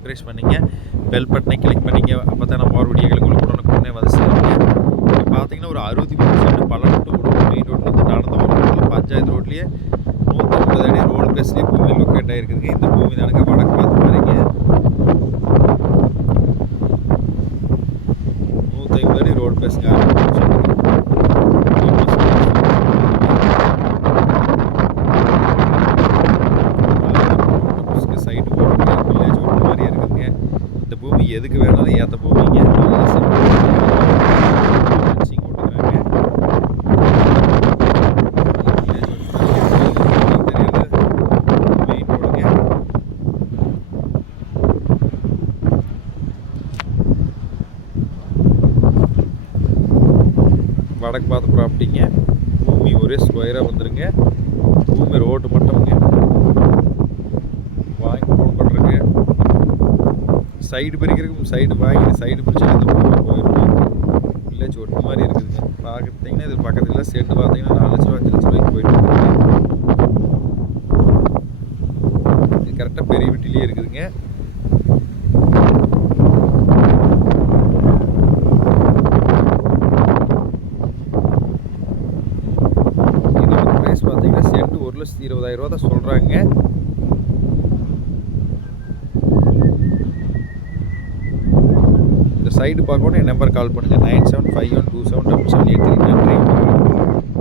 Subscribe பண்ணிங்க, bell பட்டனை click பண்ணிங்க. அப்போ தான் நம்ம ஒரு வீடியோக்கள் உங்களுக்கு உடனே வந்து சேருங்க. இப்போ பார்த்தீங்கன்னா ஒரு 63 சென்ட் பல்லட்டு கொடுக்கும் மெயின் ரோட்லேருந்து நடந்து வரணும். பஞ்சாயத்து ரோட்லேயே 150 அடி ரோடு பேஸ்லேயே பூமி லொக்கேட் ஆகிருக்குதுங்க. இந்த பூமி தானுங்க வடக்கு பார்த்து பாருங்க. 150 அடி ரோடு பேசுங்க. சைட்டு போடுங்க, வில்லேஜ் ஓட்டு மாதிரி இருக்குதுங்க. இந்த பூமி எதுக்கு வேணாலும் ஏற்ற பூமிங்க. வடக்கு பார்த்து ப்ராப்பர்ட்டிங்க. பூமி ஒரே ஸ்கொயராக வந்துருங்க. பூமி ரோடு மட்டும்ங்க வாங்கி ஃபோன் பண்ணுறேங்க. சைடு பிரிக்கிறதுக்கு சைடு வாங்கி சைடு பிரிச்சு அந்த பூமி போயிருக்கோம். வில்லேஜ் ஒட்டு மாதிரி இருக்குதுங்க. பார்த்தீங்கன்னா இது பக்கத்தில் செட்டு பார்த்தீங்கன்னா 4 லட்ச ரூபா 5 லட்ச ரூபாய்க்கு போயிட்டு இருக்குங்க. இது கரெக்டாக பெரிய வீட்டிலேயே இருக்குதுங்க. பார்த்தீங்கன்னா சென்ட் 1,20,000 ரூபா தான் சொல்கிறாங்க. இந்த சைடு பார்க்கணும் என் நம்பர் கால் பண்ணுங்கள் 9751277783. நன்றி.